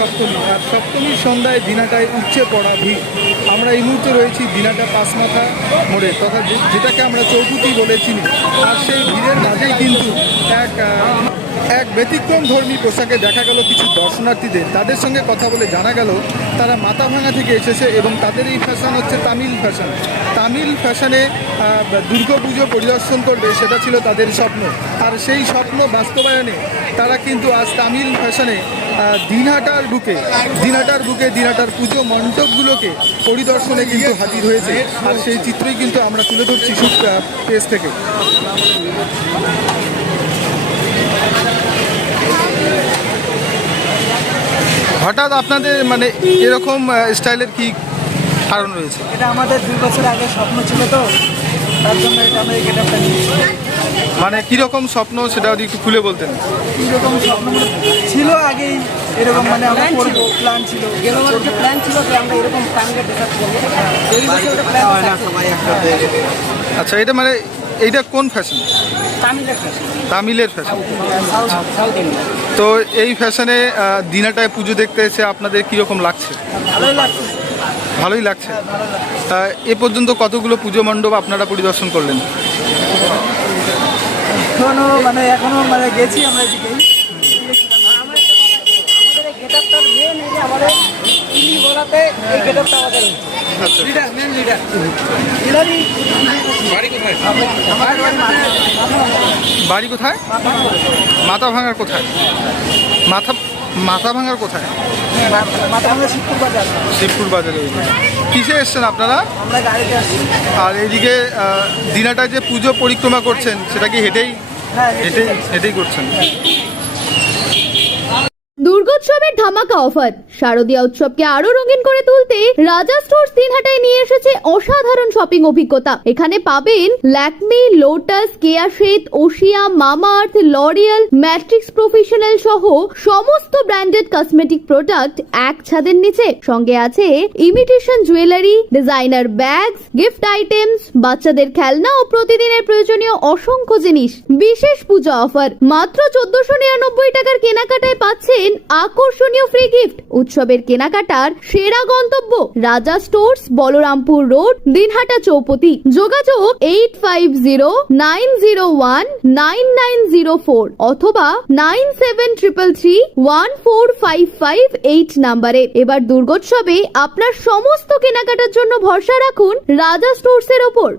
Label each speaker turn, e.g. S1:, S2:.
S1: সপ্তমী। আর সপ্তমীর সন্ধ্যায় দিনাটায় উচ্ছে পড়া ভিড়। আমরা এই মুহূর্তে রয়েছি দিনাটা পাঁচমাথা মোড়ে, তথা যেটাকে আমরা চৌকুতি বলে চিনি। আর সেই ভিড়ের মাঝেই কিন্তু এক এক ব্যতিক্রম ধর্মী পোশাকে দেখা গেল কিছু দর্শনার্থীদের। তাদের সঙ্গে কথা বলে জানা গেল, তারা মাথাভাঙা থেকে এসেছে এবং তাদের এই ফ্যাশন হচ্ছে তামিল ফ্যাশন তামিল ফ্যাশনে দুর্গাপুজো পরিদর্শন করবে, সেটা ছিল তাদের স্বপ্ন। আর সেই স্বপ্ন বাস্তবায়নে তারা কিন্তু আজ তামিল ফ্যাশনে দিনহাটার বুকে দিনহাটার বুকে, দিনহাটার পুজো মণ্ডপগুলোকে পরিদর্শনে কিন্তু হাজির হয়েছে। আর সেই চিত্রই কিন্তু আমরা তুলে ধরছি পেজ থেকে। হঠাৎ আপনাদের মানে এরকম স্টাইলের কি কারণ রয়েছে?
S2: এটা আমাদের দুই বছর আগে স্বপ্ন ছিল তো তার জন্য এটা আমরা এই গেটআপটা নিয়েছি।
S1: মানে কীরকম স্বপ্ন সেটা যদি একটু খুলে বলতেন।
S2: এইরকম স্বপ্ন মানে ছিল আগেই এরকম মানে আমরা করব প্ল্যান ছিল।
S3: গেল বছর যে প্ল্যান ছিল যে আমরা এরকম করব। এই বছর প্ল্যান
S1: আচ্ছা এটা মানে এইটা কোন ফ্যাশন
S3: তামিলের ফ্যাশন
S1: তো এই ফ্যাশনে দিনাটায় পুজো দেখতে এসে আপনাদের কীরকম লাগছে?
S2: ভালোই লাগছে।
S1: এ পর্যন্ত কতগুলো পুজো মণ্ডপ আপনারা পরিদর্শন করলেন?
S2: এখনও মানে এখনও মানে গেছি আমরা
S3: আমাদের এই গেটআপটার মেন আমাদের ইলি বলাতে এই গেটআপটা আমাদের
S2: বাড়ি
S1: কোথায়? মাথা ভাঙার কোথায়? মাথা মাথা ভাঙার কোথায়?
S2: শিবপুর বাজারে।
S1: কিসে এসছেন আপনারা? আর এইদিকে আহ, দিনাটায় যে পুজো পরিক্রমা করছেন সেটা কি হেঁটেই
S2: হ্যাঁ
S1: হেঁটেই হেঁটেই করছেন?
S4: দুর্গোৎসবের ধামাকা অফার। শারদীয়া উৎসবকে আরও রঙিন করে তুলতে রাজা স্টোর্স দিনহাটায় নিয়ে এসেছে অসাধারণ শপিং অভিজ্ঞতা। এখানে পাবেন Lakme Lotus Keya Seth Oshea Mamaearth L'Oreal Matrix professional সহ সমস্ত ব্র্যান্ডেড কসমেটিক প্রোডাক্ট এক ছাদের নিচে। সঙ্গে আছে imitation jewellery designer bags gift items বাচ্চাদের খেলনা ও প্রতিদিনের প্রয়োজনীয় অসংখ্য জিনিস। বিশেষ পূজা অফার। মাত্র চোদ্দশো নিরানব্বই টাকার কেনাকাটায় পাচ্ছেন আকর্ষণীয় ফ্রি গিফট উৎসবের কেনাকাটার সেরা গন্তব্য, রাজা স্টোর্স, বলরামপুর রোড, দিনহাটা চৌপতি। যোগাযোগ eight five zero nine zero one nine nine zero four অথবা nine seven triple three one four five five eight নাম্বারে। এবার দুর্গোৎসবে আপনার সমস্ত কেনাকাটার জন্য ভরসা রাখুন রাজা স্টোর্সের ওপর।